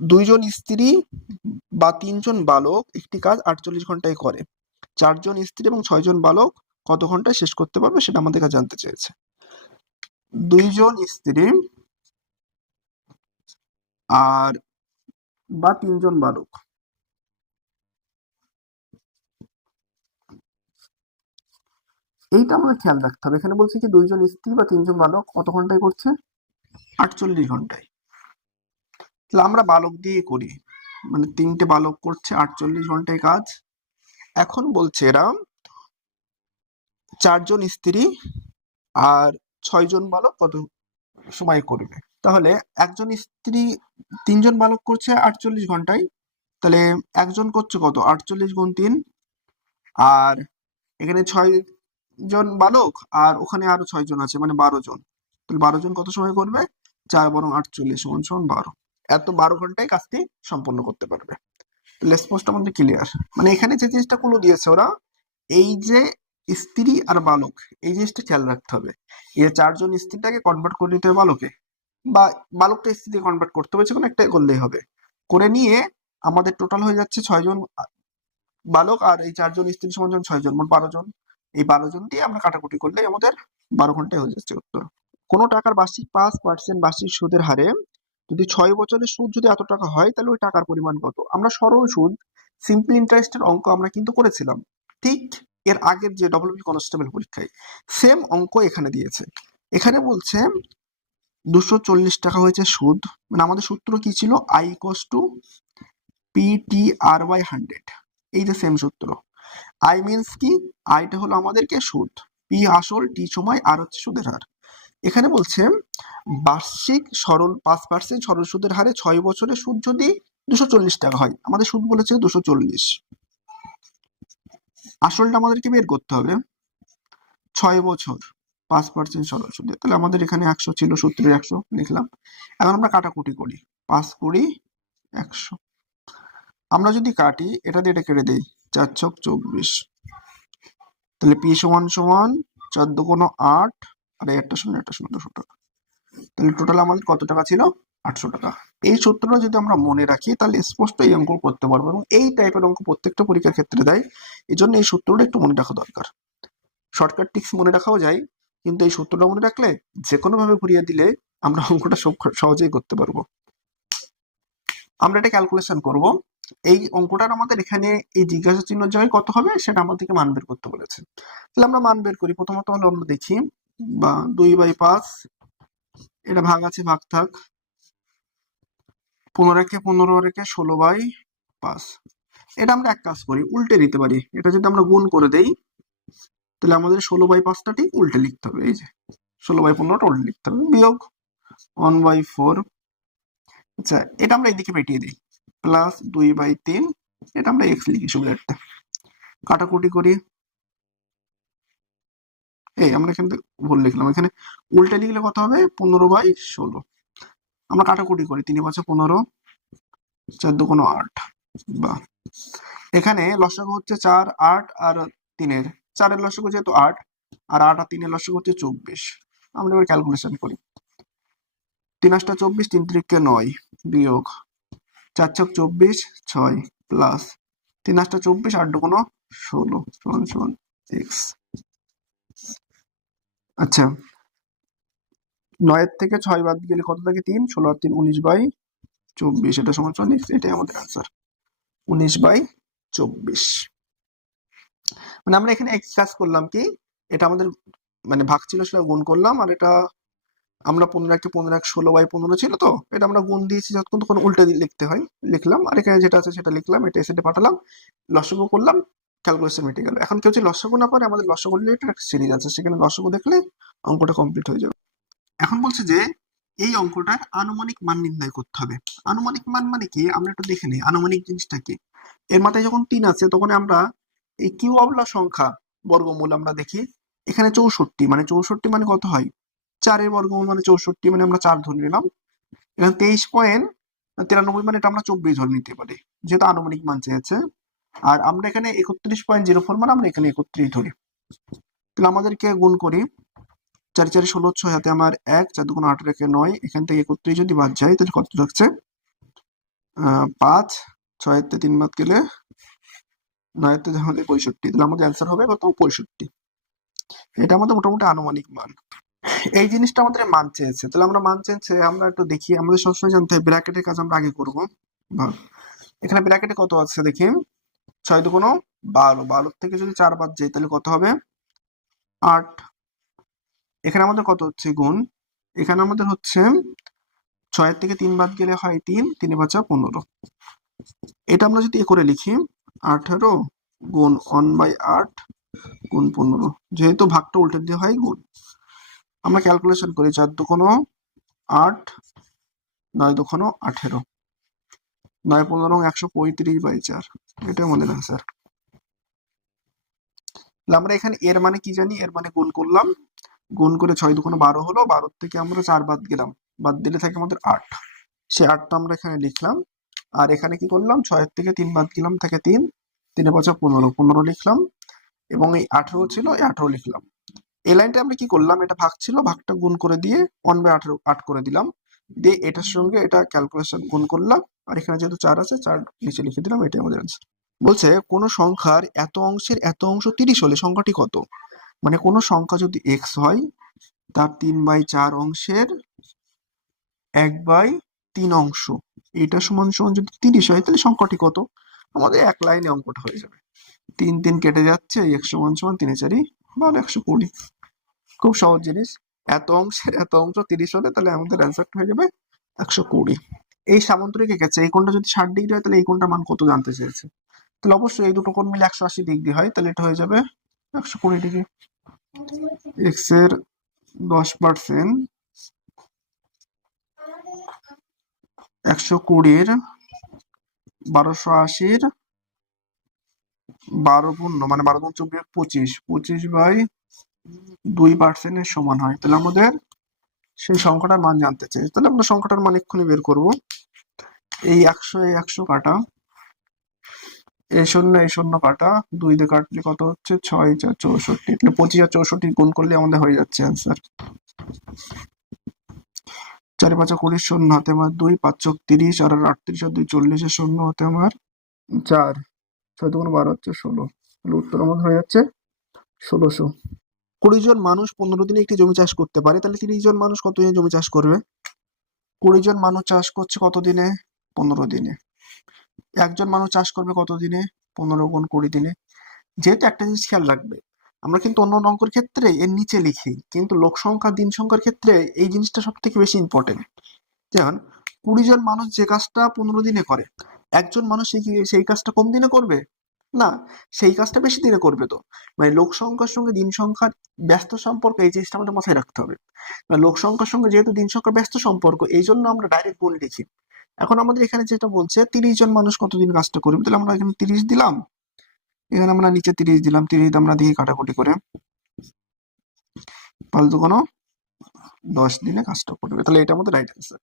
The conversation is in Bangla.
দুইজন স্ত্রী বা তিনজন বালক একটি কাজ আটচল্লিশ ঘন্টায় করে। চারজন স্ত্রী এবং ছয়জন বালক কত ঘন্টায় শেষ করতে পারবে সেটা আমাদের কাছে জানতে চেয়েছে। দুইজন স্ত্রী আর বা তিনজন বালক। এইটা আমাদের খেয়াল রাখতে হবে। এখানে বলছে কি দুইজন স্ত্রী বা তিনজন বালক কত ঘন্টায় করছে? আটচল্লিশ ঘন্টায়। তাহলে আমরা বালক দিয়ে করি। মানে তিনটে বালক করছে, আটচল্লিশ ঘন্টায় কাজ। এখন বলছে এরা চারজন স্ত্রী আর ছয়জন বালক কত সময় করবে? তাহলে একজন স্ত্রী তিনজন বালক করছে আটচল্লিশ ঘন্টায়, তাহলে একজন করছে কত? আটচল্লিশ গুণ তিন। আর এখানে ছয় জন বালক আর ওখানে আরও ছয় জন আছে মানে বারো জন। তাহলে বারো জন কত সময় করবে? চার বরং আটচল্লিশ সমান সমান বারো। এত বারো ঘন্টায় কাজটি সম্পন্ন করতে পারবে। স্পষ্ট আমাদের ক্লিয়ার মানে এখানে যে জিনিসটা কোনো দিয়েছে ওরা, এই যে স্ত্রী আর বালক, এই জিনিসটা খেয়াল রাখতে হবে। এই চারজন স্ত্রীটাকে কনভার্ট করে নিতে হবে বালকে, বা বালকটা স্ত্রীতে কনভার্ট করতে হবে যে কোনো একটা করলেই হবে। করে নিয়ে আমাদের টোটাল হয়ে যাচ্ছে ছয়জন বালক আর এই চারজন স্ত্রী সমান ছয়জন, মোট বারো জন। এই বারো জন দিয়ে আমরা কাটাকুটি করলেই আমাদের বারো ঘন্টায় হয়ে যাচ্ছে উত্তর। কোনো টাকার বার্ষিক পাঁচ পার্সেন্ট বার্ষিক সুদের হারে যদি ছয় বছরের সুদ যদি এত টাকা হয়, তাহলে ওই টাকার পরিমাণ কত? আমরা সরল সুদ সিম্পল ইন্টারেস্টের অঙ্ক আমরা কিন্তু করেছিলাম। ঠিক এর আগের যে ডব্লিউবি কনস্টেবল পরীক্ষায় সেম অঙ্ক এখানে দিয়েছে। এখানে বলছে দুশো চল্লিশ টাকা হয়েছে সুদ। মানে আমাদের সূত্র কি ছিল? I equals two P T R by hundred এই যে সেম সূত্র। আই মিনস কি? আইটা হলো আমাদেরকে সুদ। পি আসল টি সময় আর হচ্ছে সুদের হার। এখানে বলছে, বার্ষিক সরল পাঁচ পার্সেন্ট সরল সুদের হারে ছয় বছরে সুদ যদি দুশো চল্লিশ টাকা হয়, আমাদের সুদ বলেছে দুশো চল্লিশ। আসলটা আমাদেরকে বের করতে হবে। ছয় বছর পাঁচ পার্সেন্ট সরল সুদে। তাহলে আমাদের এখানে একশো ছিল সূত্রের একশো লিখলাম। এখন আমরা কাটাকুটি করি। পাঁচ কুড়ি একশো। আমরা যদি কাটি, এটা দিয়ে এটা কেটে দিই, চার ছক চব্বিশ। তাহলে পি সমান সমান চোদ্দ কোনো আট এই একটা শূন্য একটা শূন্য দুশো টাকা। তাহলে টোটাল আমাদের কত টাকা ছিল? আটশো টাকা। এই সূত্রটা যদি আমরা মনে রাখি, তাহলে স্পষ্ট এই অঙ্ক করতে পারব এবং এই টাইপের অঙ্ক প্রত্যেকটা পরীক্ষার ক্ষেত্রে দেয়। এই জন্য এই সূত্রটা একটু মনে রাখা দরকার। শর্টকাট টিক্স মনে রাখাও যায়, কিন্তু এই সূত্রটা মনে রাখলে যে কোনো ভাবে ঘুরিয়ে দিলে আমরা অঙ্কটা সব সহজেই করতে পারব। আমরা এটা ক্যালকুলেশন করব। এই অঙ্কটার আমাদের এখানে এই জিজ্ঞাসা চিহ্ন জায়গায় কত হবে, সেটা আমাদেরকে মান বের করতে বলেছে। তাহলে আমরা মান বের করি। প্রথমত হলো আমরা দেখি বা দুই বাই পাঁচ, এটা ভাগ আছে, ভাগ থাক। পনেরো রেখে পনেরো রেখে ষোলো বাই পাঁচ। এটা আমরা এক কাজ করি, উল্টে দিতে পারি। এটা যদি আমরা গুণ করে দেই, তাহলে আমাদের ষোলো বাই পাঁচটা ঠিক উল্টে লিখতে হবে, এই যে। ষোলো বাই পনেরোটা উল্টে লিখতে হবে, বিয়োগ ওয়ান বাই ফোর। আচ্ছা এটা আমরা এদিকে পেটিয়ে দিই। প্লাস দুই বাই তিন, এটা আমরা এক্স লিখি, সুবিধার্থে। কাটাকুটি করি। এই আমরা এখানে ভুল লিখলাম। এখানে উল্টে লিখলে কত হবে? পনেরো বাই ষোলো। আমরা কাটাকুটি করি। তিন পাঁচে পনেরো চোদ্দ কোনো আট। বা এখানে লসাগু হচ্ছে চার, আট আর তিনের। চারের লসাগু যেহেতু আট, আর আট আর তিনের লসাগু হচ্ছে চব্বিশ। আমরা এবার ক্যালকুলেশন করি। তিন আটটা চব্বিশ, তিন তিরিখকে নয় বিয়োগ চার ছক চব্বিশ, ছয় প্লাস তিন আটটা চব্বিশ, আট কোনো ষোলো, সমান সমান এক্স। আচ্ছা। নয়ের থেকে ছয় বাদ গেলে কত থাকে? তিন। ষোলো আর তিন, উনিশ বাই চব্বিশ। এটা সমান এক্স এটাই আমাদের আনসার উনিশ বাই চব্বিশ। মানে আমরা এখানে এক কাজ করলাম কি? এটা আমাদের মানে ভাগ ছিল, সেটা গুণ করলাম, আর এটা আমরা পনেরো একে পনেরো এক ষোলো বাই পনেরো ছিল তো? এটা আমরা গুণ দিয়েছি যতক্ষণ তখন উল্টে লিখতে হয়। লিখলাম, আর এখানে যেটা আছে সেটা লিখলাম, এটা এসে পাঠালাম, লসগু করলাম ক্যালকুলেশন মিটে গেল। এখন কেউ যদি লসগু না পারে, আমাদের লসগু রিলেটেড একটা সিরিজ আছে, সেখানে লসগু দেখলে অঙ্কটা কমপ্লিট হয়ে যাবে। এখন বলছে যে, এই অঙ্কটার আনুমানিক মান নির্ণয় করতে হবে। আনুমানিক মান মানে কি? আমরা একটু দেখে নিই। আনুমানিক জিনিসটা কি? এর মাথায় যখন তিন আছে, তখন আমরা এই কিউ অবলা সংখ্যা বর্গমূল আমরা দেখি, এখানে চৌষট্টি। মানে চৌষট্টি মানে কত হয়? চারের বর্গমূল মানে চৌষট্টি মানে আমরা চার ধরে নিলাম। এখানে তেইশ পয়েন্ট তিরানব্বই মানে এটা আমরা চব্বিশ ধরে নিতে পারি, যেহেতু আনুমানিক মান চেয়েছে। আর আমরা এখানে একত্রিশ পয়েন্ট জিরো ফোর মানে আমরা এখানে একত্রিশ ধরি। তাহলে আমাদেরকে গুণ করি। চারি চারি ষোলো, ছয় হাতে আমার এক, চার দুগুণ আট রেখে নয়, এখান থেকে একত্রিশ যদি বাদ যায়, তাহলে কত থাকছে? পাঁচ ছয়েতে তিন বাদ গেলে নয়েতে আমাদের পঁয়ষট্টি। তাহলে আমাদের অ্যান্সার হবে কত? পঁয়ষট্টি। এটা আমাদের মোটামুটি আনুমানিক মান। এই জিনিসটা আমাদের মান চেয়েছে। তাহলে আমরা মান চেয়েছে, আমরা একটু দেখি। আমাদের সবসময় জানতে হবে ব্র্যাকেটের কাজ আমরা আগে করব। এখানে ব্র্যাকেটে কত আছে দেখি। ছয় দুগুণ বারো বারো থেকে যদি চার বাদ যাই তাহলে কত হবে? আট। এখানে আমাদের কত হচ্ছে গুণ? এখানে আমাদের হচ্ছে ছয়ের থেকে তিন বাদ গেলে হয় তিন, তিনে বাঁচা পনেরো। এটা আমরা যদি এ করে লিখি, আঠারো গুণ ওয়ান বাই আট গুণ পনেরো, যেহেতু ভাগটা উল্টে দিয়ে হয় গুণ। আমরা ক্যালকুলেশন করি চার দুকোনো আট, নয় দুকোনো আঠেরো। নয় পনেরো, একশো পঁয়ত্রিশ বাই চার। এটা আমাদের অ্যান্সার আমরা এখানে এর মানে কি জানি? এর মানে গুণ করলাম। গুণ করে ছয় দুকোনো বারো হলো। বারো থেকে আমরা চার বাদ গেলাম। বাদ দিলে থাকে আমাদের আট। সে আটটা আমরা এখানে লিখলাম। আর এখানে কি করলাম? ছয়ের থেকে তিন বাদ গেলাম, থাকে তিন। তিনে পাঁচা পনেরো পনেরো লিখলাম। এবং এই আঠেরো ছিল, এই আঠেরো লিখলাম। এই লাইনটা আমরা কি করলাম? এটা ভাগ ছিল, ভাগটা গুণ করে দিয়ে ওয়ান বাই আঠেরো, আট করে দিলাম। দিয়ে এটার সঙ্গে এটা ক্যালকুলেশন গুণ করলাম, আর এখানে যেহেতু চার আছে, চার নিচে লিখে দিলাম, এটাই আমাদের অ্যান্সার বলছে, কোন সংখ্যার এত অংশের এত অংশ তিরিশ হলে সংখ্যাটি কত? মানে কোন সংখ্যা যদি এক্স হয়, তার তিন বাই চার অংশের এক বাই তিন অংশ, এটা সমান সমান যদি তিরিশ হয়, তাহলে সংখ্যাটি কত? আমাদের এক লাইনে অঙ্কটা হয়ে যাবে। তিন তিন কেটে যাচ্ছে এক সমান সমান তিনে চারি বা একশো কুড়ি। খুব সহজ জিনিস। এত অংশের এত অংশ তিরিশ হলে তাহলে আমাদের অ্যান্সারটা হয়ে যাবে একশো কুড়ি। এই সামন্তরিক এঁকেছে, এই কোণটা যদি ষাট ডিগ্রি হয় তাহলে এই কোণটা মান কত জানতে চেয়েছে? তাহলে অবশ্যই এই দুটো কোণ মিলে একশো আশি ডিগ্রি হয়, তাহলে এটা হয়ে যাবে একশো কুড়ি ডিগ্রি এক্সের দশ পার্সেন্ট একশো কুড়ির বারোশো আশির বারো পূর্ণ মানে বারো পূর্ণ চব্বিশ, পঁচিশ পঁচিশ বাই দুই পার্সেন্টের সমান হয়। তাহলে আমাদের সেই সংখ্যাটার মান জানতে চাই। তাহলে আমরা সংখ্যাটার মান এক্ষুনি বের করব। এই একশো এই একশো কাটা। এই শূন্য এই শূন্য কাটা। দুই দিয়ে কাটলে কত হচ্ছে? ছয় চার চৌষট্টি। তাহলে পঁচিশ আর চৌষট্টি গুণ করলে আমাদের হয়ে যাচ্ছে অ্যান্সার চারি পাঁচ কুড়ি শূন্য হাতে আমার দুই, পাঁচ তিরিশ, আর আটত্রিশ আর দুই চল্লিশে শূন্য হাতে আমার চার। ছয় দুগুণ বারো হচ্ছে ষোলো। তাহলে উত্তর আমাদের হয়ে যাচ্ছে ষোলোশো। কুড়ি জন মানুষ পনেরো দিনে একটি জমি চাষ করতে পারে, তাহলে তিরিশ জন মানুষ কত দিনে জমি চাষ করবে? কুড়ি জন মানুষ চাষ করছে কত দিনে? পনেরো দিনে। একজন মানুষ চাষ করবে কত দিনে? পনেরো গুণ কুড়ি দিনে। যেহেতু একটা জিনিস খেয়াল রাখবে, আমরা কিন্তু অন্য অঙ্কের ক্ষেত্রে এর নিচে লিখি, কিন্তু লোক সংখ্যা, দিন সংখ্যার ক্ষেত্রে এই জিনিসটা সব থেকে বেশি ইম্পর্টেন্ট যেমন, কুড়ি জন মানুষ যে কাজটা পনেরো দিনে করে, একজন মানুষ সেই কাজটা কম দিনে করবে? না, সেই কাজটা বেশি দিনে করবে তো। মানে লোক সংখ্যার সঙ্গে দিন সংখ্যার ব্যস্ত সম্পর্ক এই জিনিসটা আমাদের মাথায় রাখতে হবে। মানে লোক সংখ্যার সঙ্গে যেহেতু দিন সংখ্যার ব্যস্ত সম্পর্ক এই জন্য আমরা ডাইরেক্ট গুণ লিখি। এখন আমাদের এখানে যেটা বলছে, তিরিশ জন মানুষ কতদিন কাজটা করবে? তাহলে আমরা এখানে তিরিশ দিলাম। এখানে আমরা নিচে তিরিশ দিলাম, তিরিশ আমরা দিয়ে কাটাকুটি করে ফালতু কোনো দশ দিনে কাজটা করবে। তাহলে এটা আমাদের রাইট অ্যান্সার